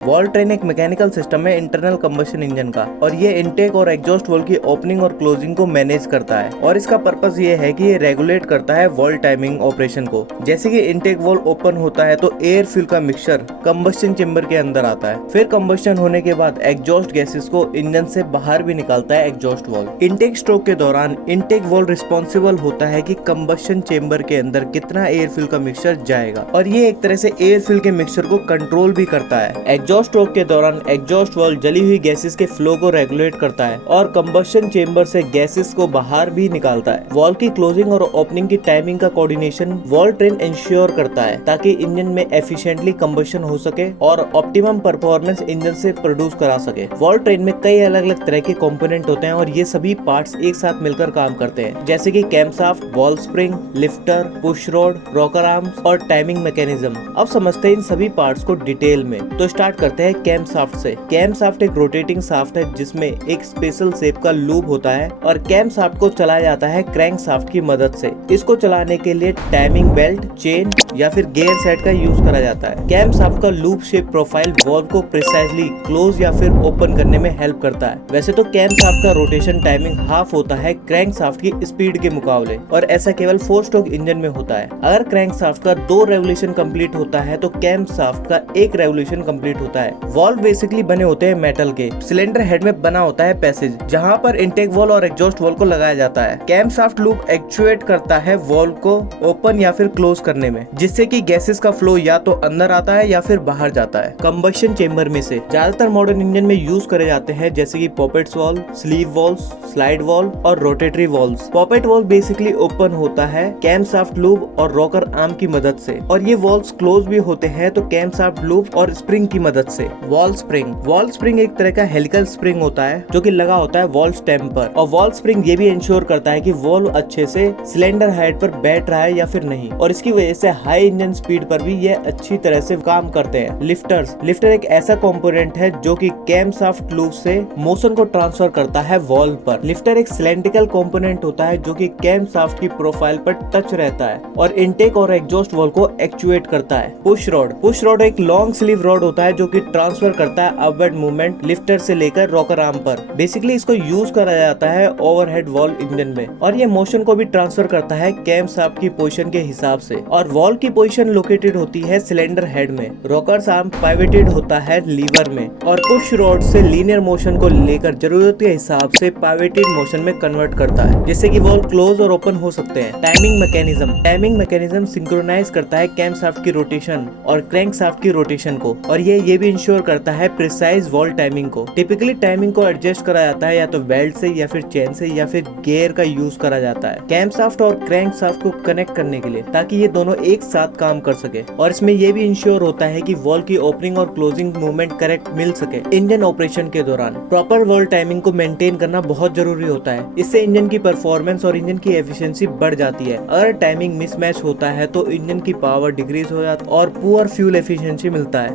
Valve train एक mechanical system है internal combustion engine का, और ये इनटेक और एग्जॉस्ट वॉल्व की ओपनिंग और क्लोजिंग को मैनेज करता है। और इसका पर्पस ये है कि ये रेगुलेट करता है वॉल्व टाइमिंग ऑपरेशन को। जैसे कि इनटेक वॉल्व ओपन होता है तो एयर फ्यूल का मिक्सचर कंबशन चेंबर के अंदर आता है, फिर कंबशन होने के बाद एग्जॉस्ट गैसेस को इंजन से बाहर भी निकालता है एग्जॉस्ट वॉल्व। इनटेक स्ट्रोक के दौरान इनटेक वॉल्व रिस्पॉन्सिबल होता है कि कंबशन चेंबर के अंदर कितना एयर फ्यूल का मिक्सचर जाएगा, और ये एक तरह से एयर फ्यूल के मिक्सचर को कंट्रोल भी करता है। एग्जॉस्ट स्ट्रोक के दौरान एग्जॉस्ट वाल्व जली हुई गैसेस के फ्लो को रेगुलेट करता है और कंबशन चेंबर से गैसेस को बाहर भी निकालता है। वाल्व की क्लोजिंग और ओपनिंग की टाइमिंग का कोऑर्डिनेशन वॉल्व ट्रेन इंश्योर करता है ताकि इंजन में एफिशिएंटली कंबशन हो सके और ऑप्टिमम परफॉर्मेंस इंजन से प्रोड्यूस करा सके। वॉल्व ट्रेन में कई अलग अलग तरह के कंपोनेंट होते हैं और ये सभी पार्ट्स एक साथ मिलकर काम करते हैं, जैसे कि camshaft, valve spring, lifter, push rod, rocker arms और टाइमिंग मैकेनिज्म। अब समझते हैं इन सभी पार्ट्स को डिटेल में। तो स्टार्ट करते हैं कैम शाफ्ट से। कैम शाफ्ट एक रोटेटिंग शाफ्ट है जिसमें एक स्पेशल शेप का लूप होता है और कैम शाफ्ट को चलाया जाता है क्रैंक शाफ्ट की मदद से। इसको चलाने के लिए टाइमिंग बेल्ट, चेन या फिर गियर सेट का यूज करा जाता है। कैम शाफ्ट का लूप शेप प्रोफाइल वॉल्व को प्रिसाइजली क्लोज या फिर ओपन करने में हेल्प करता है। वैसे तो कैम शाफ्ट का रोटेशन टाइमिंग हाफ होता है क्रैंक शाफ्ट की स्पीड के मुकाबले, और ऐसा केवल 4 स्ट्रोक इंजन में होता है। अगर क्रैंक शाफ्ट का 2 रेवोल्यूशन कंप्लीट होता है तो कैम शाफ्ट का 1 रेवोल्यूशन कंप्लीट होता है। वॉल्व बेसिकली बने होते हैं मेटल के। सिलेंडर हेड में बना होता है पैसेज जहां पर इनटेक वॉल्व और एग्जॉस्ट वॉल्व को लगाया जाता है। कैम शाफ्ट लूप एक्चुएट करता है वॉल्व को ओपन या फिर क्लोज करने में, जिससे कि गैसेस का फ्लो या तो अंदर आता है या फिर बाहर जाता है। कंबशन चेंबर में से ज्यादातर मॉडर्न इंजन में यूज करे जाते हैं, जैसे कि poppet valve, sleeve valve, slide valve और rotary valve. Poppet valve basically open होता है कैम शाफ्ट लूप और रॉकर आर्म की मदद से, और ये वॉल्व क्लोज भी होते हैं तो कैम शाफ्ट लूप और स्प्रिंग की मदद से। वॉल्व स्प्रिंग एक तरह का हेलिकल स्प्रिंग होता है जो कि लगा होता है वॉल्व स्टेम पर, और वॉल्व स्प्रिंग ये भी इंश्योर करता है कि वॉल्व अच्छे से सिलेंडर हेड पर बैठ रहा है या फिर नहीं, और इसकी वजह से हाई इंजन स्पीड पर भी ये अच्छी तरह से काम करते हैं। लिफ्टर एक ऐसा कंपोनेंट है जो कि कैम शाफ्ट लूप से मोशन को ट्रांसफर करता है वॉल्व पर। लिफ्टर एक सिलेंड्रिकल कंपोनेंट होता है जो कि कैम शाफ्ट की प्रोफाइल पर टच रहता है और इनटेक और एग्जॉस्ट वॉल्व को एक्चुएट करता है। पुश रॉड एक लॉन्ग स्लीव रॉड होता है जो कि ट्रांसफर करता है अपवर्ड मूवमेंट लिफ्टर से लेकर रॉकर आर्म पर। बेसिकली इसको यूज करा जाता है ओवरहेड वॉल्व इंजन में, और ये मोशन को भी ट्रांसफर करता है कैम शाफ्ट की पोजीशन के हिसाब से। और वॉल्व की पोजीशन लोकेटेड होती है सिलेंडर हेड में, रॉकर्स आर्म पाइवेटेड होता है लीवर में, और पुश रॉड से लीनियर मोशन को लेकर जरूरत के हिसाब से पाइवेटेड मोशन में कन्वर्ट करता है, जिससे कि वॉल्व क्लोज और ओपन हो सकते हैं। टाइमिंग मैकेनिज्म सिंक्रोनाइज करता है कैम शाफ्ट की रोटेशन और क्रैंक शाफ्ट की रोटेशन को, और ये भी इंश्योर करता है प्रिसाइज वॉल्व टाइमिंग को। टिपिकली टाइमिंग को एडजस्ट करा जाता है या तो बेल्ट से या फिर चेन से या फिर गियर का यूज करा जाता है कैम शाफ्ट और क्रैंक शाफ्ट को कनेक्ट करने के लिए, ताकि ये दोनों एक साथ काम कर सके। और इसमें ये भी इंश्योर होता है कि वॉल्व की ओपनिंग और क्लोजिंग मूवमेंट करेक्ट मिल सके। इंजन ऑपरेशन के दौरान प्रॉपर वॉल्व टाइमिंग को मेंटेन करना बहुत जरूरी होता है। इससे इंजन की परफॉर्मेंस और इंजन की एफिशिएंसी बढ़ जाती है। अगर टाइमिंग मिसमैच होता है तो इंजन की पावर डिक्रीज हो जाती है और पुअर फ्यूल एफिशिएंसी मिलता है।